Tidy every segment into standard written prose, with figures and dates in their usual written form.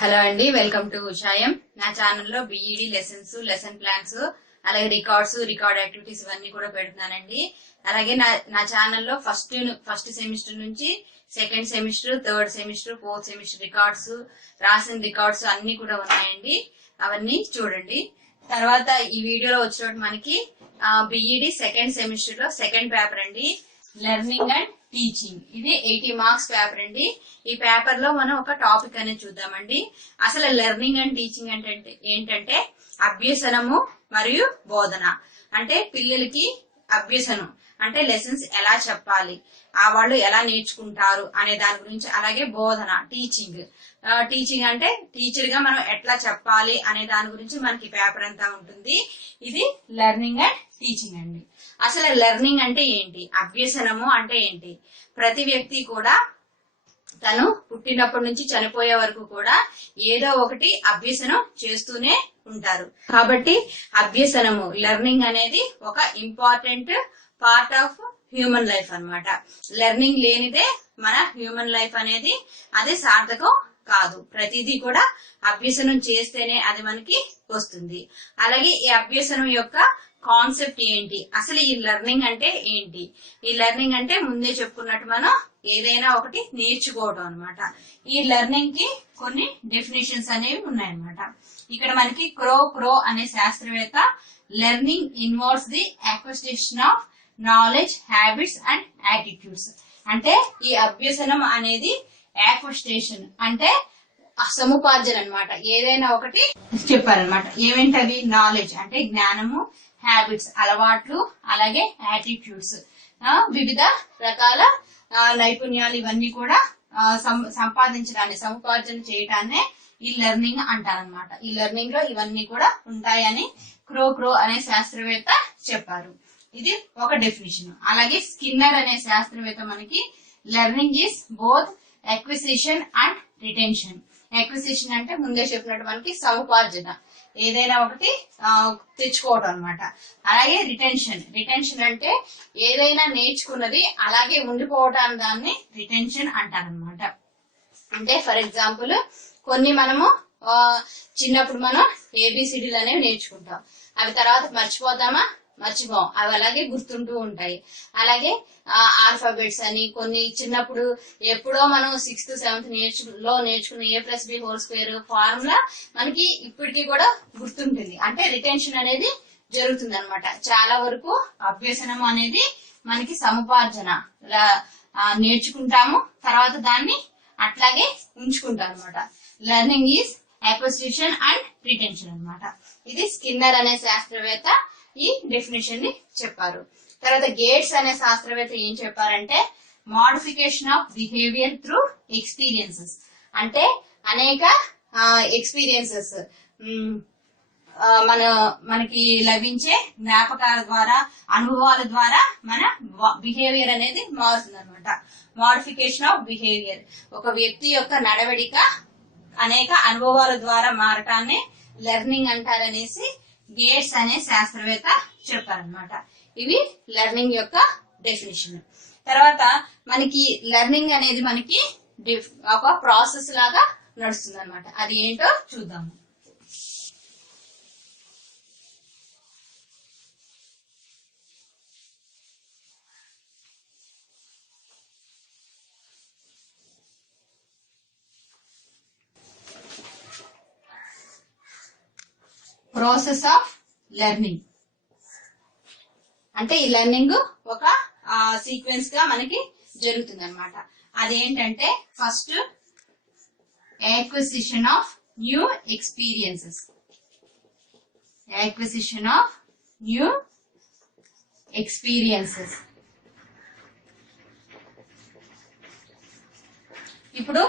Hello అండి, welcome to ఉషాయం. నా ఛానల్లో బిఈడి లెసన్స్, లెసన్ ప్లాన్స్, అలాగే రికార్డ్ యాక్టివిటీస్ ఇవన్నీ కూడా పెడుతున్నానండి. అలాగే నా ఛానల్లో ఫస్ట్ సెమిస్టర్ నుంచి second semester, third semester, fourth semester records, రాసిన రికార్డ్స్ అన్ని కూడా ఉన్నాయండి. అవన్నీ చూడండి. తర్వాత ఈ వీడియోలో వచ్చినట్టు మనకి బిఈడి సెకండ్ సెమిస్టర్ లో సెకండ్ పేపర్ అండి, లెర్నింగ్ అండ్ టీచింగ్. ఇది 80 మార్క్స్ పేపర్ అండి. ఈ పేపర్ లో మనం ఒక టాపిక్ అనేది చూద్దామండి. అసలు లెర్నింగ్ అండ్ టీచింగ్ అంటే ఏంటంటే అభ్యసనము మరియు బోధన. అంటే పిల్లలకి అభ్యసనం అంటే లెసన్స్ ఎలా చెప్పాలి, వాళ్ళు ఎలా నేర్చుకుంటారు అనే దాని గురించి. అలాగే బోధన టీచింగ్ అంటే టీచర్ గా మనం ఎట్లా చెప్పాలి అనే దాని గురించి మనకి పేపర్ అంతా ఉంటుంది. ఇది లెర్నింగ్ అండ్ టీచింగ్ అండి. అసలు లెర్నింగ్ అంటే ఏంటి, అభ్యసనము అంటే ఏంటి? ప్రతి వ్యక్తి కూడా తను పుట్టినప్పటి నుంచి చనిపోయే వరకు కూడా ఏదో ఒకటి అభ్యసనం చేస్తూనే ఉంటారు. కాబట్టి అభ్యసనము, లెర్నింగ్ అనేది ఒక important part of human life అన్నమాట. లెర్నింగ్ లేనిదే మన హ్యూమన్ లైఫ్ అనేది అది సార్థకం కాదు. ప్రతిదీ కూడా అభ్యసనం చేస్తేనే అది మనకి వస్తుంది. అలాగే ఈ అభ్యసనం యొక్క కాన్సెప్ట్ ఏంటి, అసలు ఈ లెర్నింగ్ అంటే ఏంటి? ఈ లెర్నింగ్ అంటే ముందే చెప్పుకున్నట్టు మనం ఏదైనా ఒకటి నేర్చుకోవడం అన్నమాట. ఈ లెర్నింగ్ కి కొన్ని డెఫినేషన్స్ అనేవి ఉన్నాయన్నమాట. ఇక్కడ మనకి క్రో అనే శాస్త్రవేత్త learning involves the acquisition of knowledge, habits and attitudes. అంటే ఈ అభ్యసనం అనేది యాక్విజిషన్ అంటే సముపార్జన అన్నమాట. ఏదైనా ఒకటి చెప్పారనమాట. ఏమేంటది? నాలెడ్జ్ అంటే జ్ఞానము, హ్యాబిట్స్ అలవాట్లు, అలాగే యాటిట్యూడ్స్ వివిధ రకాల నైపుణ్యాలు ఇవన్నీ కూడా సంపాదించడాన్ని, సముపార్జన చేయడాన్నే ఈ లెర్నింగ్ అంటారనమాట. ఈ లెర్నింగ్ లో ఇవన్నీ కూడా ఉంటాయని క్రో అనే శాస్త్రవేత్త చెప్పారు. ఇది ఒక డెఫినేషన్. అలాగే స్కిన్నర్ అనే శాస్త్రవేత్త మనకి learning is both acquisition and retention. Acquisition అంటే ముందే చెప్పినట్టు మనకి సముపార్జన, ఏదైనా ఒకటి తెచ్చుకోవడం అనమాట. అలాగే రిటెన్షన్ అంటే ఏదైనా నేర్చుకున్నది అలాగే ఉండిపోవటాన్ని దాన్ని రిటెన్షన్ అంటారనమాట. అంటే ఫర్ ఎగ్జాంపుల్ కొన్ని మనము చిన్నప్పుడు మనం ఏబిసిడీలు అనేవి నేర్చుకుంటాం. అవి తర్వాత మర్చిపోం, అవి అలాగే గుర్తుంటూ ఉంటాయి. అలాగే ఆల్ఫాబెట్స్ అని కొన్ని చిన్నప్పుడు ఎప్పుడో మనం 6th 7th నేర్చుకున్న A+B² ఫార్ములా మనకి ఇప్పటికీ కూడా గుర్తుంటుంది. అంటే రిటెన్షన్ అనేది జరుగుతుంది అనమాట. చాలా వరకు అభ్యసనం అనేది మనకి సముపార్జన, నేర్చుకుంటాము, తర్వాత దాన్ని అట్లాగే ఉంచుకుంటాం అనమాట. Learning is acquisition and retention అనమాట. ఇది స్కిన్నర్ అనే శాస్త్రవేత్త ఈ డెఫినేషన్ ని చెప్పారు. తర్వాత గేట్స్ అనే శాస్త్రవేత్త ఏం చెప్పారంటే modification of behaviour through experiences. అంటే అనేక ఎక్స్పీరియన్సెస్ మనకి లభించే జ్ఞాపకాల ద్వారా, అనుభవాల ద్వారా మన బిహేవియర్ అనేది మారుతుంది అనమాట. మోడిఫికేషన్ ఆఫ్ బిహేవియర్, ఒక వ్యక్తి యొక్క నడవడిక అనేక అనుభవాల ద్వారా మారటాన్ని లెర్నింగ్ అంటారనేసి గేట్స్ అనే శాస్త్రవేత్త చెప్పారనమాట. ఇవి లెర్నింగ్ యొక్క డెఫినేషన్. తర్వాత మనకి లెర్నింగ్ అనేది మనకి ఒక ప్రాసెస్ లాగా నడుస్తుంది అనమాట. అది ఏంటో చూద్దాము. ప్రాసెస్ ఆఫ్ లెర్నింగ్ అంటే ఈ లెర్నింగ్ ఒక సీక్వెన్స్ గా మనకి జరుగుతుంది అనమాట. అదేంటంటే first acquisition of new experiences. ఇప్పుడు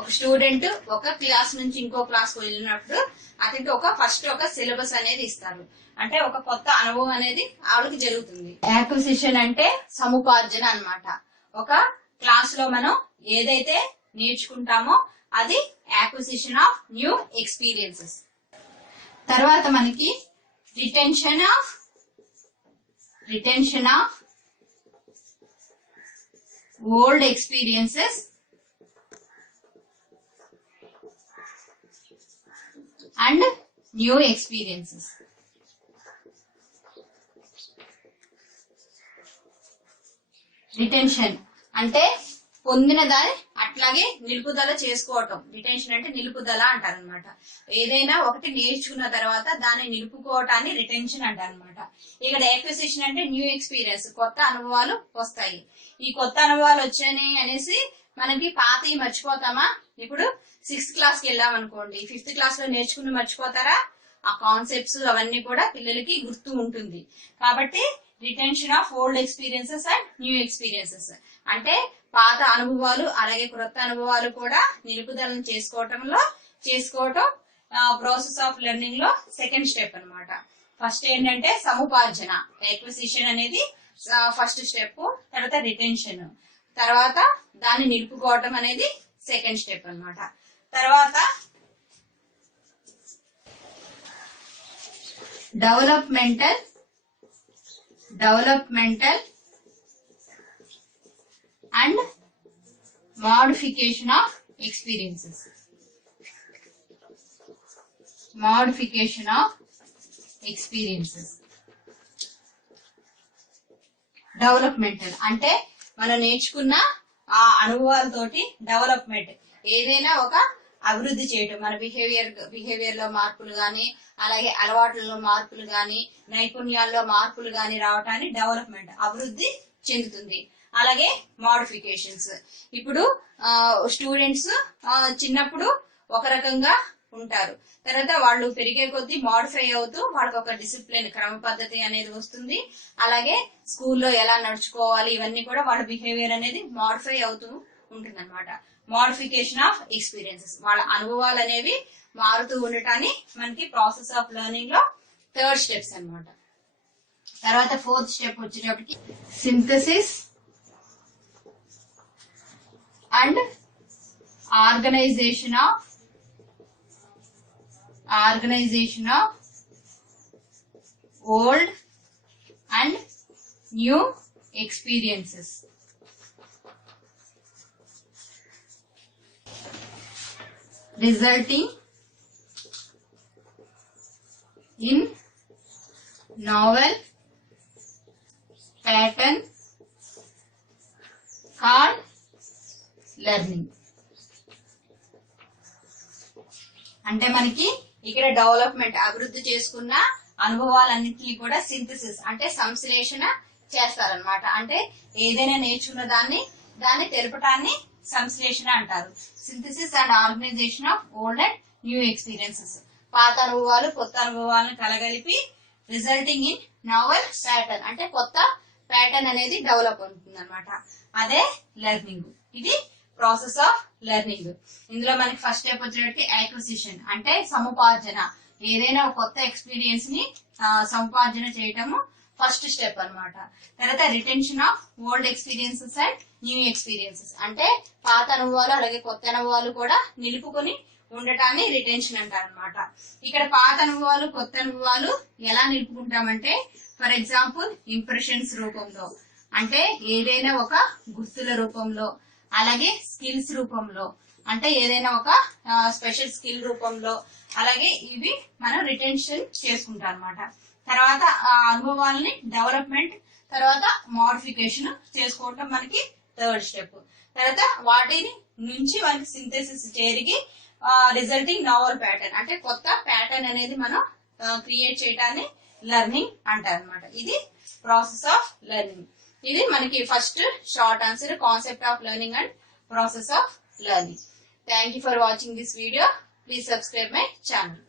ఒక స్టూడెంట్ ఒక క్లాస్ నుంచి ఇంకో క్లాస్ వెళ్ళినప్పుడు అతనికి ఫస్ట్ ఒక సిలబస్ అనేది ఇస్తారు. అంటే ఒక కొత్త అనుభవం అనేది ఆవిడకి జరుగుతుంది. యాక్విజిషన్ అంటే సముపార్జన అన్నమాట. ఒక క్లాస్ లో మనం ఏదైతే నేర్చుకుంటామో అది యాక్విజిషన్ ఆఫ్ న్యూ ఎక్స్పీరియన్సెస్. తర్వాత మనకి retention of old experiences and new experiences. Retention అంటే పొందిన దాన్ని అట్లాగే నిలుపుదల చేసుకోవటం. రిటెన్షన్ అంటే నిలుపుదల అంటారనమాట. ఏదైనా ఒకటి నేర్చుకున్న తర్వాత దాన్ని నిలుపుకోవటాన్ని రిటెన్షన్ అంటారనమాట. ఇక్కడ ఎక్విజిషన్ అంటే న్యూ ఎక్స్పీరియన్స్, కొత్త అనుభవాలు వస్తాయి. ఈ కొత్త అనుభవాలు వచ్చాయి అనేసి మనకి పాతవి మర్చిపోతామా? ఇప్పుడు 6th క్లాస్కి వెళ్ళాం అనుకోండి, 5th క్లాస్ లో నేర్చుకుని మర్చిపోతారా? ఆ కాన్సెప్ట్స్ అవన్నీ కూడా పిల్లలకి గుర్తు ఉంటుంది. కాబట్టి retention of old experiences and new experiences అంటే పాత అనుభవాలు అలాగే క్రొత్త అనుభవాలు కూడా నిలుపుదలను చేసుకోవటం ప్రాసెస్ ఆఫ్ లెర్నింగ్ లో సెకండ్ స్టెప్ అన్నమాట. ఫస్ట్ ఏంటంటే సముపార్జన, ఎక్విజిషన్ అనేది ఫస్ట్ స్టెప్, తర్వాత రిటెన్షన్, తర్వాత దాన్ని నిలుపుకోవటం అనేది సెకండ్ స్టెప్ అన్నమాట. తర్వాత developmental and modification of experiences. Developmental అంటే మనం నేర్చుకున్న ఆ అనుభవాలతోటి డెవలప్మెంట్, ఏదైనా ఒక అభివృద్ధి చేయటం. మన బిహేవియర్ లో మార్పులు గాని, అలాగే అలవాట్లలో మార్పులు గాని, నైపుణ్యాల్లో మార్పులు గాని రావటాన్ని డెవలప్మెంట్, అభివృద్ధి చెందుతుంది. అలాగే మోడిఫికేషన్స్, ఇప్పుడు స్టూడెంట్స్ చిన్నప్పుడు ఒక రకంగా ఉంటారు, తర్వాత వాళ్ళు పెరిగే కొద్దీ మోడిఫై అవుతూ వాళ్ళకి ఒక డిసిప్లిన్, క్రమ పద్ధతి అనేది వస్తుంది. అలాగే స్కూల్లో ఎలా నడుచుకోవాలి ఇవన్నీ కూడా వాళ్ళ బిహేవియర్ అనేది మోడిఫై అవుతూ ఉంటుంది అనమాట. మోడిఫికేషన్ ఆఫ్ ఎక్స్పీరియన్సెస్, వాళ్ళ అనుభవాలు అనేవి మారుతూ ఉండటాన్ని మనకి ప్రాసెస్ ఆఫ్ లెర్నింగ్ లో థర్డ్ స్టెప్స్ అన్నమాట. తర్వాత ఫోర్త్ స్టెప్ వచ్చేటప్పటికి synthesis and organisation of old and new experiences. resulting in novel pattern called learning. అంటే మనకి ఇక్కడ డెవలప్మెంట్, అభివృద్ధి చేసుకున్న అనుభవాలన్నింటినీ కూడా సింథసిస్ అంటే సంశ్లేషణ చేస్తారనమాట. అంటే ఏదైనా నేర్చుకున్న దాన్ని తెలుపటాన్ని సంశ్లేషణ అంటారు. Synthesis and organisation of old and new experiences, పాత అనుభవాలు కొత్త అనుభవాలను కలగలిపి రిజల్టింగ్ ఇన్ నోవెల్ ప్యాటర్న్ అంటే కొత్త ప్యాటర్న్ అనేది డెవలప్ అవుతుంది అనమాట. అదే లెర్నింగ్. ఇది ప్రాసెస్ ఆఫ్ లెర్నింగ్. ఇందులో మనకి ఫస్ట్ స్టెప్ వచ్చేటప్పటికి యాక్విజిషన్ అంటే సముపార్జన, ఏదైనా కొత్త ఎక్స్పీరియన్స్ ని సముపార్జన చేయటము ఫస్ట్ స్టెప్ అన్నమాట. తర్వాత retention of old experiences and new experiences అంటే పాత అనుభవాలు అలాగే కొత్త అనుభవాలు కూడా నిలుపుకొని ఉండటాన్ని రిటెన్షన్ అంటారనమాట. ఇక్కడ పాత అనుభవాలు కొత్త అనుభవాలు ఎలా నిలుపుకుంటామంటే, ఫర్ ఎగ్జాంపుల్ ఇంప్రెషన్స్ రూపంలో, అంటే ఏదైనా ఒక గుర్తుల రూపంలో, అలాగే స్కిల్స్ రూపంలో, అంటే ఏదైనా ఒక స్పెషల్ స్కిల్ రూపంలో, అలాగే ఇవి మనం రిటెన్షన్ చేసుకుంటాం అనమాట. తర్వాత ఆ అనుభవాలని డెవలప్మెంట్, తర్వాత మోడిఫికేషన్ చేసుకోవటం మనకి థర్డ్ స్టెప్. తర్వాత వాటిని నుంచి మనకి సింథసిస్ జరిగి రిజల్టింగ్ నోవెల్ ప్యాటర్న్ అంటే కొత్త ప్యాటర్న్ అనేది మనం క్రియేట్ చేయటాన్ని లెర్నింగ్ అంటారనమాట. ఇది ప్రాసెస్ ఆఫ్ లెర్నింగ్. ఇది మనకి first short answer, concept of learning and process of learning. Thank you for watching this video. Please subscribe my channel.